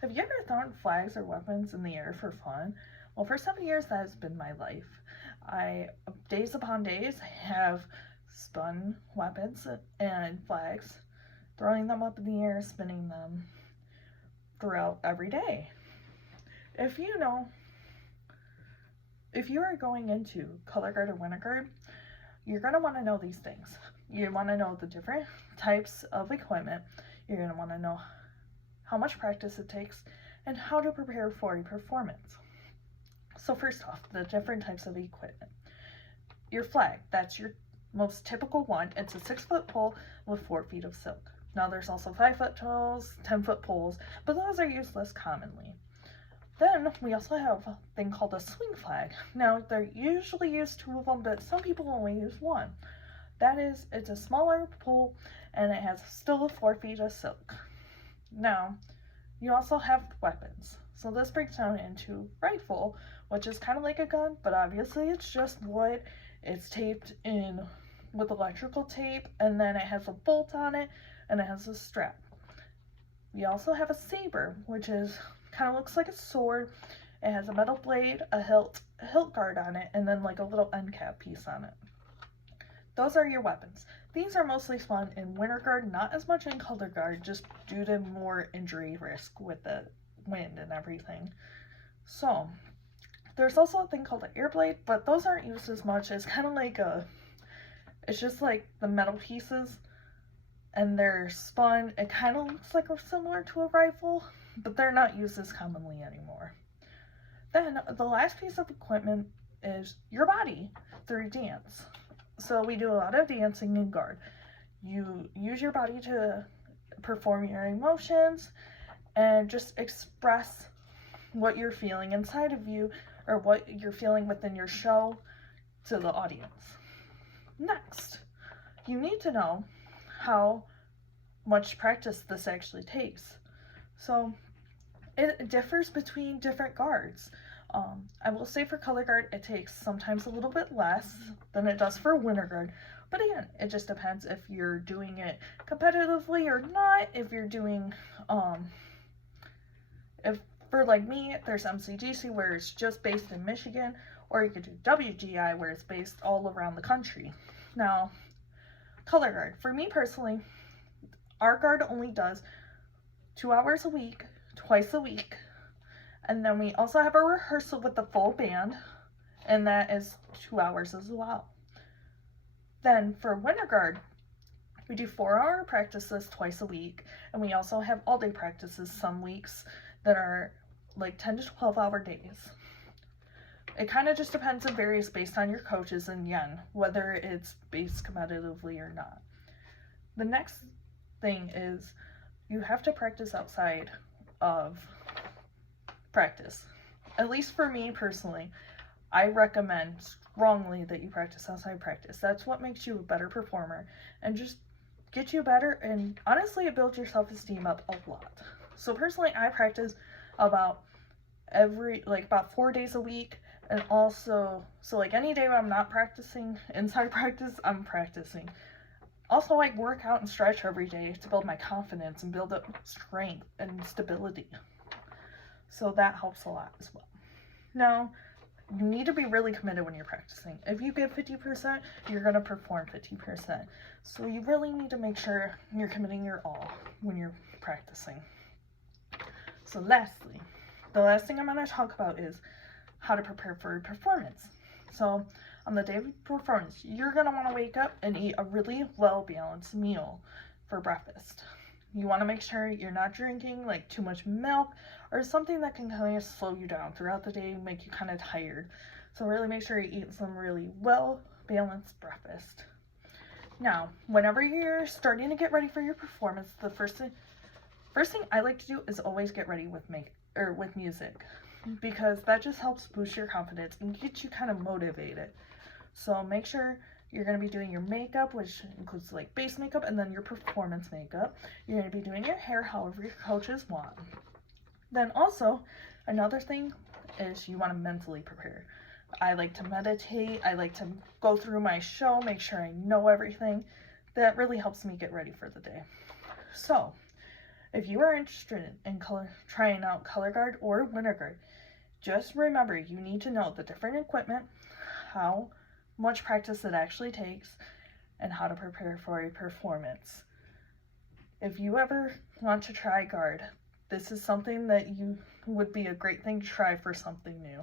Have you ever thrown flags or weapons in the air for fun? Well, for 7 years, that has been my life. I, days upon days, have spun weapons and flags, throwing them up in the air, spinning them throughout every day. If you know, if you are going into color guard or winter guard, you're going to want to know these things. You want to know the different types of equipment. You're going to want to know how much practice it takes, and how to prepare for a performance. So first off, the different types of equipment. Your flag, that's your most typical one. It's a 6-foot pole with 4 feet of silk. Now there's also 5-foot poles, 10-foot poles, but those are used less commonly. Then we also have a thing called a swing flag. Now they're usually used 2 of them, but some people only use 1. That is, it's a smaller pole and it has still 4 feet of silk. Now, you also have weapons. So this breaks down into rifle, which is kind of like a gun, but obviously it's just wood. It's taped in with electrical tape, and then it has a bolt on it, and it has a strap. We also have a saber, which is kind of looks like a sword. It has a metal blade, a hilt guard on it, and then like a little end cap piece on it. Those are your weapons. These are mostly spun in winter guard, not as much in color guard, just due to more injury risk with the wind and everything. So, there's also a thing called an air blade, but those aren't used as much. It's kind of like it's just like the metal pieces, and they're spun. It kind of looks like similar to a rifle, but they're not used as commonly anymore. Then, the last piece of equipment is your body through dance. So we do a lot of dancing in guard. You use your body to perform your emotions and just express what you're feeling inside of you or what you're feeling within your show to the audience. Next, you need to know how much practice this actually takes. So it differs between different guards. I will say for color guard, it takes sometimes a little bit less than it does for winter guard. But again, it just depends if you're doing it competitively or not. If you're doing, if for like me, there's MCGC where it's just based in Michigan, or you could do WGI where it's based all around the country. Now, color guard. For me personally, our guard only does 2 hours a week, twice a week. And then we also have a rehearsal with the full band, and that is 2 hours as well. Then for winter guard, we do 4-hour practices twice a week, and we also have all-day practices some weeks that are like 10 to 12-hour days. It kind of just depends and varies based on your coaches and yen, whether it's based competitively or not. The next thing is you have to practice outside of practice. At least for me personally, I recommend strongly that you practice outside practice. That's what makes you a better performer and just get you better, and honestly it builds your self-esteem up a lot. So personally, I practice about 4 days a week, and also so like any day when I'm not practicing inside practice, I'm practicing. Also, I work out and stretch every day to build my confidence and build up strength and stability. So that helps a lot as well. Now, you need to be really committed when you're practicing. If you give 50%, you're going to perform 50%. So you really need to make sure you're committing your all when you're practicing. So lastly, the last thing I'm going to talk about is how to prepare for a performance. So on the day of performance, you're going to want to wake up and eat a really well-balanced meal for breakfast. You want to make sure you're not drinking like too much milk or something that can kind of slow you down throughout the day, make you kind of tired. So really make sure you eat some really well-balanced breakfast. Now, whenever you're starting to get ready for your performance, the first thing I like to do is always get ready with music, because that just helps boost your confidence and get you kind of motivated. So make sure you're going to be doing your makeup, which includes like base makeup and then your performance makeup. You're going to be doing your hair however your coaches want. Then also, another thing is you want to mentally prepare. I like to meditate. I like to go through my show, make sure I know everything. That really helps me get ready for the day. So, If you are interested in trying out Color Guard or Winter Guard, just remember you need to know the different equipment, how much practice it actually takes, and how to prepare for a performance. If you ever want to try Guard, this is something that would be a great thing to try for something new.